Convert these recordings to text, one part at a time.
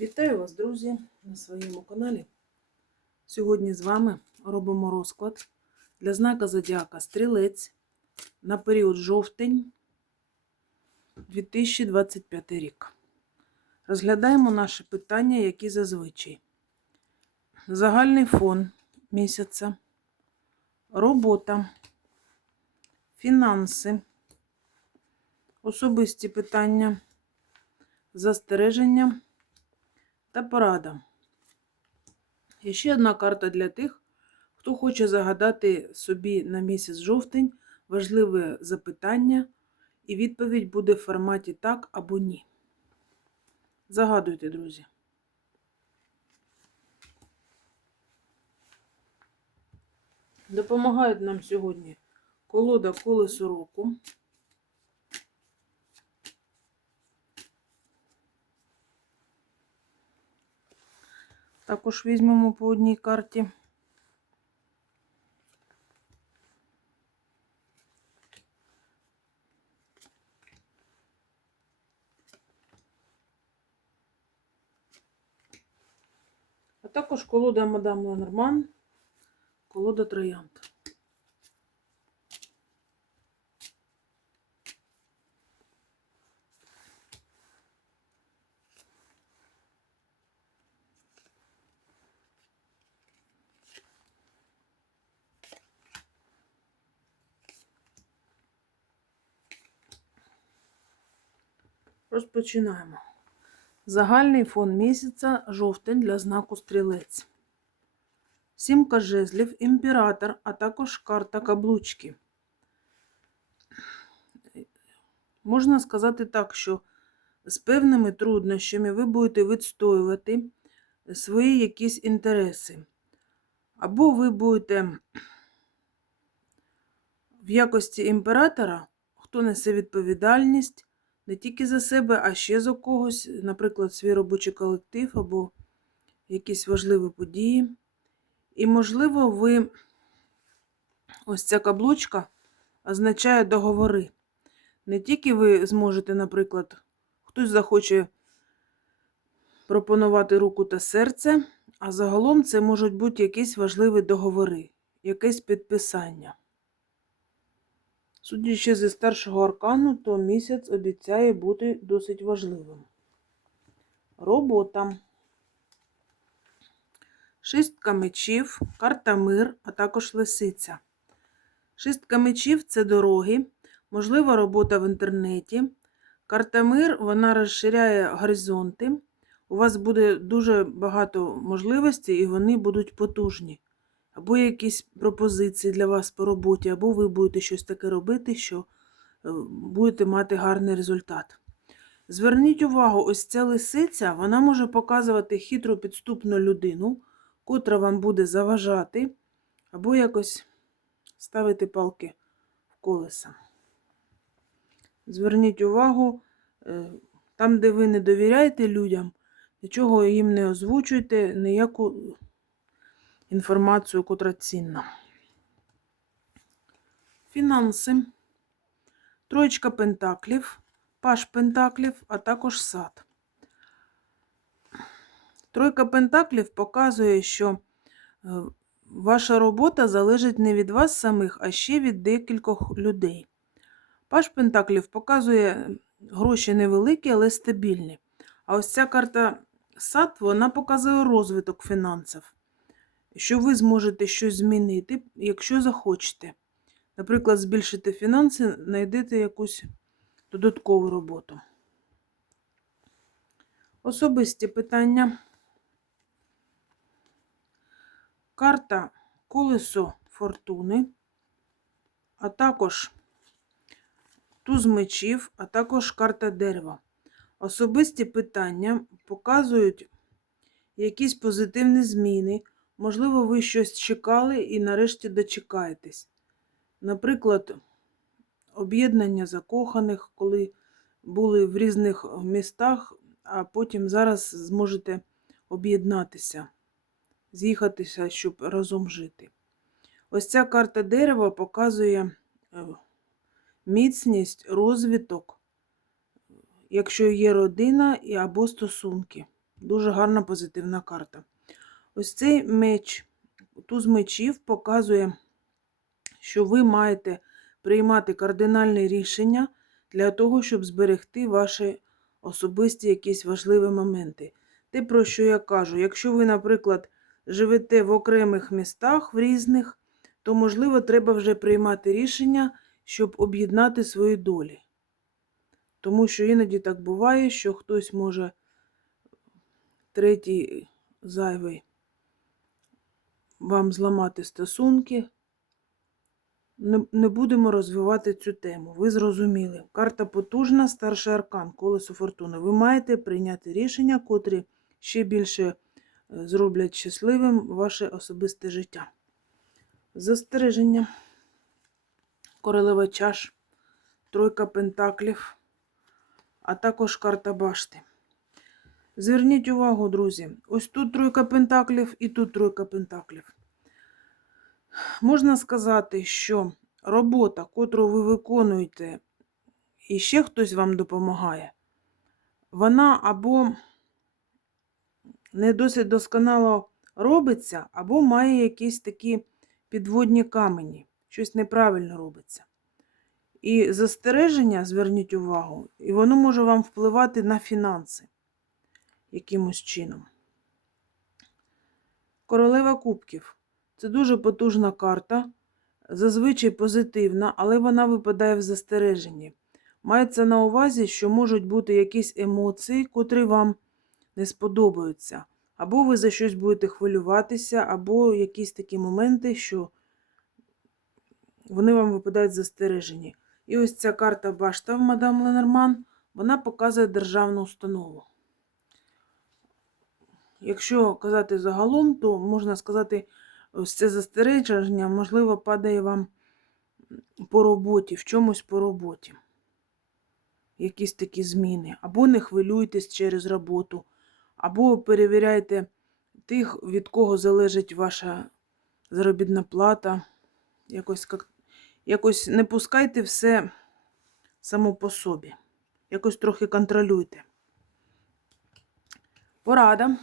Вітаю вас, друзі, на своєму каналі. Сьогодні з вами робимо розклад для знака Зодіака Стрілець на період жовтень 2025 рік. Розглядаємо наші питання, які зазвичай. Загальний фон місяця, робота, фінанси, особисті питання, застереження та порада. І ще одна карта для тих, хто хоче загадати собі на місяць жовтень важливе запитання, і відповідь буде в форматі так або ні. Загадуйте, друзі. Допомагають нам сьогодні колода колесо року. Також візьмемо по одній карті. А також колода мадам Ленорман, колода Троянд. Розпочинаємо. Загальний фон місяця жовтень для знаку стрілець. Сімка жезлів, імператор, а також карта каблучки. Можна сказати так, що з певними труднощами ви будете відстоювати свої якісь інтереси. Або ви будете в якості імператора, хто несе відповідальність не тільки за себе, а ще за когось, наприклад, свій робочий колектив або якісь важливі події. І, можливо, ви ось ця каблучка означає договори. Не тільки ви зможете, наприклад, хтось захоче пропонувати руку та серце, а загалом це можуть бути якісь важливі договори, якесь підписання. Судячи зі старшого аркану, то місяць обіцяє бути досить важливим. Робота. Шістка мечів, карта мир, а також лисиця. Шістка мечів це дороги, можлива робота в інтернеті. Карта мир вона розширяє горизонти. У вас буде дуже багато можливостей, і вони будуть потужні або якісь пропозиції для вас по роботі, або ви будете щось таке робити, що е, будете мати гарний результат. Зверніть увагу, ось ця лисиця, вона може показувати хитру підступну людину, котра вам буде заважати, або якось ставити палки в колеса. Зверніть увагу, е, там, де ви не довіряєте людям, нічого їм не озвучуйте, ніяку інформацію, котра цінна. Фінанси, троєчка пентаклів, паш пентаклів, а також сад. Тройка пентаклів показує, що е, ваша робота залежить не від вас самих, а ще від декількох людей. Паш пентаклів показує гроші невеликі, але стабільні. А ось ця карта сад, вона показує розвиток фінансів що ви зможете щось змінити, якщо захочете. Наприклад, збільшити фінанси, знайдете якусь додаткову роботу. Особисті питання. Карта колесо фортуни, а також туз мечів, а також карта дерева. Особисті питання показують якісь позитивні зміни. Можливо, ви щось чекали і нарешті дочекаєтесь. Наприклад, об'єднання закоханих, коли були в різних містах, а потім зараз зможете об'єднатися, з'їхатися, щоб разом жити. Ось ця карта дерева показує е, міцність, розвиток, якщо є родина або стосунки. Дуже гарна позитивна карта. Ось цей меч, туз мечів показує, що ви маєте приймати кардинальне рішення для того, щоб зберегти ваші особисті якісь важливі моменти. Те, про що я кажу, якщо ви, наприклад, живете в окремих містах, в різних, то, можливо, треба вже приймати рішення, щоб об'єднати свої долі. Тому що іноді так буває, що хтось може третій зайвий вам зламати стосунки. Не, будемо розвивати цю тему. Ви зрозуміли. Карта потужна, старший аркан, колесо фортуни. Ви маєте прийняти рішення, котрі ще більше е, зроблять щасливим ваше особисте життя. Застереження. Королева чаш, тройка пентаклів, а також карта башти. Зверніть увагу, друзі, ось тут тройка пентаклів і тут тройка пентаклів. Можна сказати, що робота, котру ви виконуєте, і ще хтось вам допомагає, вона або не досить досконало робиться, або має якісь такі підводні камені, щось неправильно робиться. І застереження, зверніть увагу, і воно може вам впливати на фінанси якимось чином. Королева кубків. Це дуже потужна карта, зазвичай позитивна, але вона випадає в застереженні. Мається на увазі, що можуть бути якісь емоції, котрі вам не сподобаються. Або ви за щось будете хвилюватися, або якісь такі моменти, що вони вам випадають в застереженні. І ось ця карта башта в мадам Ленорман, вона показує державну установу. Якщо казати загалом, то можна сказати, ось це застереження, можливо, падає вам по роботі, в чомусь по роботі. Якісь такі зміни. Або не хвилюйтесь через роботу, або перевіряйте тих, від кого залежить ваша заробітна плата. Якось, як- якось не пускайте все само по собі. Якось трохи контролюйте. Порада.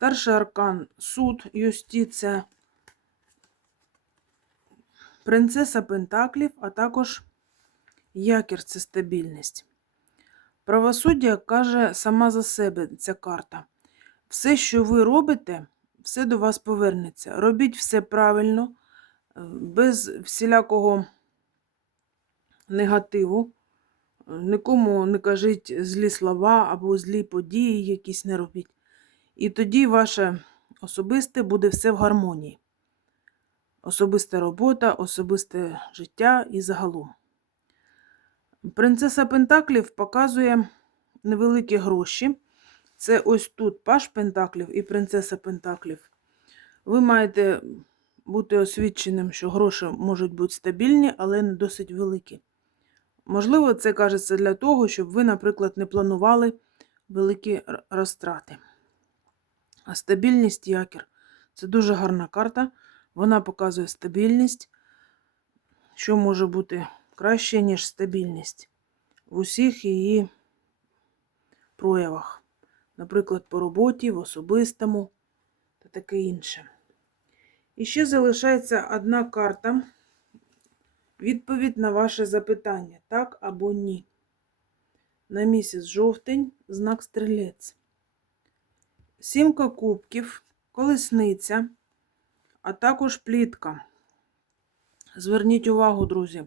Старший аркан суд, юстиція, принцеса Пентаклів, а також якір це стабільність. Правосуддя каже сама за себе ця карта. Все, що ви робите, все до вас повернеться. Робіть все правильно, без всілякого негативу. Нікому не кажіть злі слова або злі події якісь не робіть. І тоді ваше особисте буде все в гармонії. Особиста робота, особисте життя і загалом. Принцеса Пентаклів показує невеликі гроші. Це ось тут паш Пентаклів і принцеса Пентаклів. Ви маєте бути освіченим, що гроші можуть бути стабільні, але не досить великі. Можливо, це кажеться для того, щоб ви, наприклад, не планували великі розтрати. А стабільність якір це дуже гарна карта. Вона показує стабільність, що може бути краще, ніж стабільність в усіх її проявах. Наприклад, по роботі, в особистому та таке інше. І ще залишається одна карта. Відповідь на ваше запитання, так або ні. На місяць жовтень знак стрілець. Сімка кубків, колесниця, а також плітка. Зверніть увагу, друзі.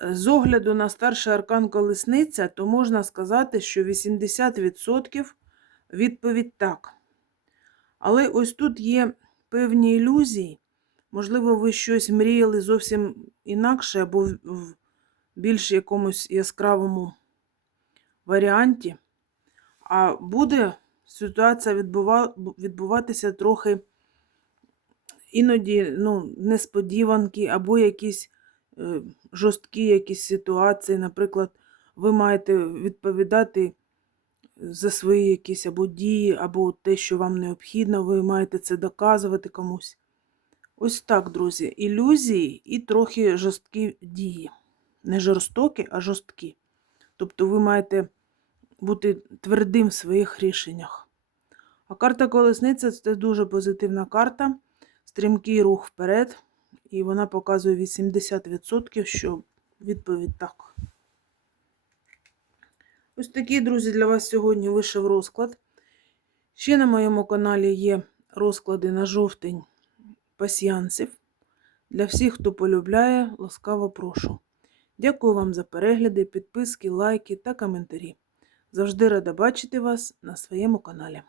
З огляду на старший аркан колесниця, то можна сказати, що 80% відповідь так. Але ось тут є певні ілюзії. Можливо, ви щось мріяли зовсім інакше, або в- в більш якомусь яскравому варіанті. А буде ситуація відбува... відбуватися трохи іноді ну, несподіванки, або якісь е, жорсткі якісь ситуації. Наприклад, ви маєте відповідати за свої якісь або дії, або те, що вам необхідно, ви маєте це доказувати комусь. Ось так, друзі, ілюзії і трохи жорсткі дії. Не жорстокі, а жорсткі. Тобто ви маєте бути твердим в своїх рішеннях. А карта колесниця це дуже позитивна карта, стрімкий рух вперед, і вона показує 80%, що відповідь так. Ось такий, друзі, для вас сьогодні вийшов розклад. Ще на моєму каналі є розклади на жовтень пасіянців. Для всіх, хто полюбляє, ласкаво прошу. Дякую вам за перегляди, підписки, лайки та коментарі. Завжди рада бачити вас на своєму каналі.